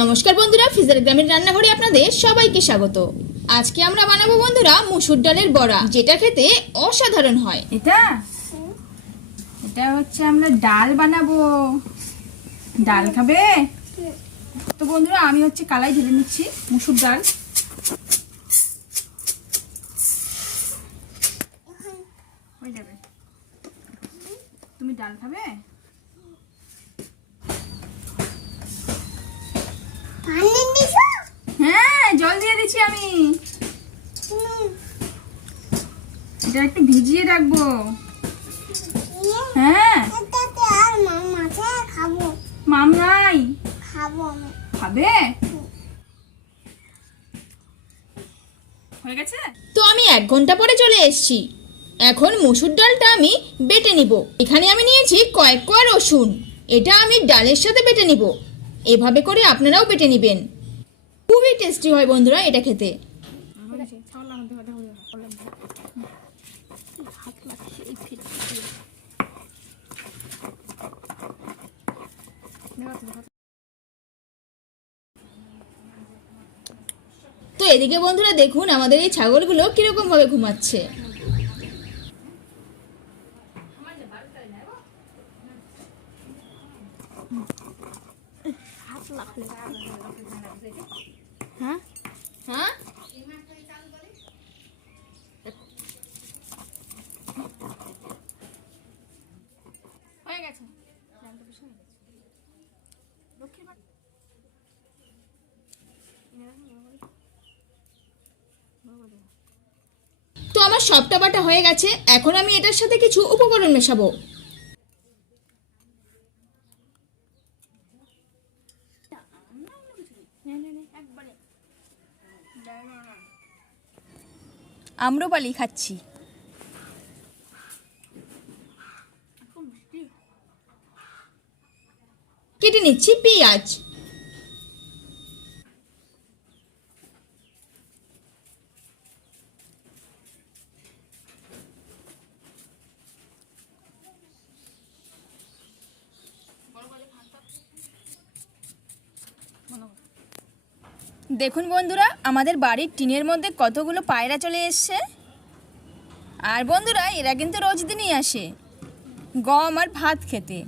নমস্কার বন্ধুরা, ফিজার গ্রামের রান্নাঘরে আপনাদের সবাইকে স্বাগত। আজকে আমরা বানাবো বন্ধুরা মুসুর ডালের বড়া, যেটা খেতে অসাধারণ হয়। এটা হচ্ছে আমরা ডাল বানাবো। ডাল খাবে? তো বন্ধুরা আমি হচ্ছে কালাই ঢেলে নিচ্ছি মুসুর ডাল। হয়ে যাবে। তুমি ডাল খাবে? হ্যাঁ, জল দিয়ে দিচ্ছি আমি। এটা একটু ভিজিয়ে রাখবো। হ্যাঁ, মাম নাই খাবে। হয়ে গেছে। তো আমি 1 ঘন্টা পরে চলে এসেছি। এখন মুসুর ডালটা আমি বেটে নিব। এখানে আমি নিয়েছি কয়েক কোয়া রসুন। এটা আমি ডালের সাথে বেটে নিব। এভাবে করে আপনারাও বেটে নেবেন। খুবই টেস্টি হয় বন্ধুরা এটা খেতে। তো এদিকে বন্ধুরা দেখুন আমাদের এই ছাগলগুলো কিরকম ভাবে ঘুমাচ্ছে। হ্যাঁ হ্যাঁ হয়ে গেছে। তো আমার সবটা বাটা হয়ে গেছে। এখন আমি এটার সাথে কিছু উপকরণ মেশাবো। আম্রপালি খাচ্ছি। কেটে নিচ্ছি পেঁয়াজ। দেখুন বন্ধুরা আমাদের বাড়ির টিনের মধ্যে কতগুলো পায়রা চলে এসছে। আর বন্ধুরা এরা কিন্তু রোজ দিনই আসে গম আর ভাত খেতে।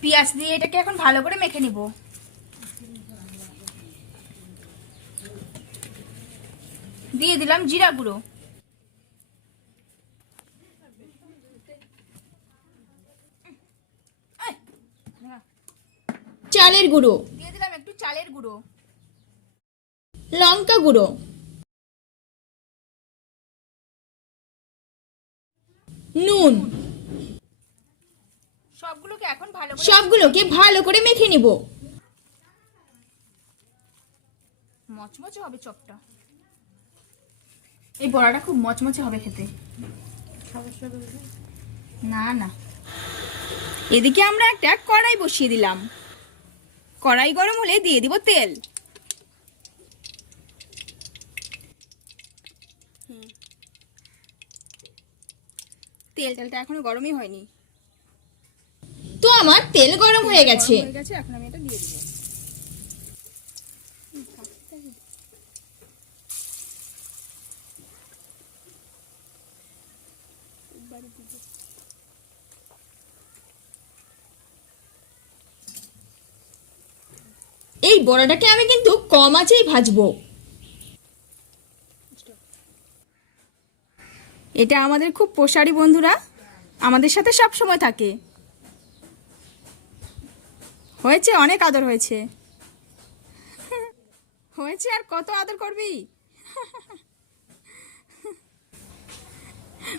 পেঁয়াজ দিয়ে এটাকে এখন ভালো করে মেখে নিব। দিয়ে দিলাম জিরা গুঁড়ো, চালের গুঁড়ো, দিয়ে দিলাম একটু চালের গুঁড়ো, লঙ্কা গুঁড়ো, নুন। সবগুলোকে ভালো করে মেখে নিব। মচমচে হবে চপটা। এই বড়াটা খুব মচমচে হবে খেতে। না না, এদিকে আমরা একটা কড়াই বসিয়ে দিলাম। কড়াই গরম হলে দিয়ে দিব তেল। তেলটা এখনো গরমই হয়নি। তো আমার তেল গরম হয়ে গেছে। এখন আমি এটা দিয়ে দিব। এই বড়াটাকে আমি কিন্তু কম আঁচেই ভাজবো। এটা আমাদের খুব পোষারি বন্ধুরা, আমাদের সাথে সব সময় থাকে। হয়েছে, অনেক আদর হয়েছে। হয়েছে আর কত আদর করবি।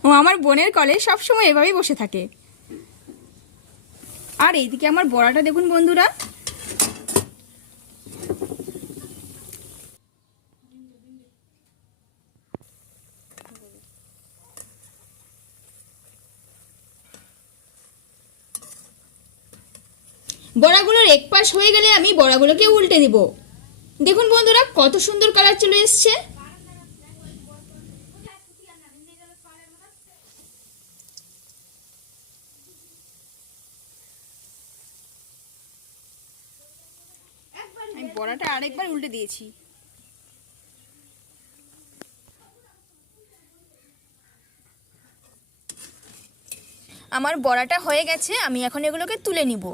ও আমার বোনের কলে সব সময় এভাবেই বসে থাকে। আর এইদিকে আমার বড়াটা দেখুন বন্ধুরা, বড়াগুলোর এক পাশ হয়ে গেলে আমি বড়াগুলোকে উল্টে দিব। দেখুন বন্ধুরা কত সুন্দর কালার চলে এসছে। আমি বড়াটা আরেকবার উল্টে দিয়েছি। আমার বড়াটা হয়ে গেছে, আমি এখন এগুলোকে তুলে নিব।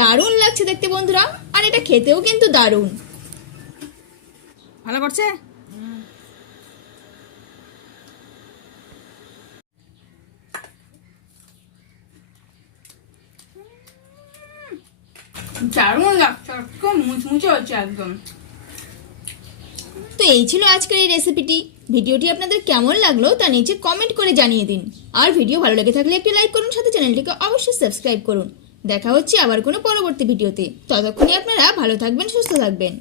দারুণ লাগছে দেখতে বন্ধুরা, আর এটা খেতেও কিন্তু দারুণ। ভালো করছে। দারুণ লাগছে, একদম মুচমুচে হচ্ছে একদম। তো এই ছিল আজকের এই রেসিপিটি। ভিডিওটি আপনাদের কেমন লাগলো তা নিচে কমেন্ট করে জানিয়ে দিন। আর ভিডিও ভালো লেগে থাকলে একটি লাইক করুন, সাথে চ্যানেলটিকে অবশ্যই সাবস্ক্রাইব করুন। দেখা হচ্ছে আবার কোনো পরবর্তী ভিডিওতে। ততক্ষণে আপনারা ভালো থাকবেন, সুস্থ থাকবেন।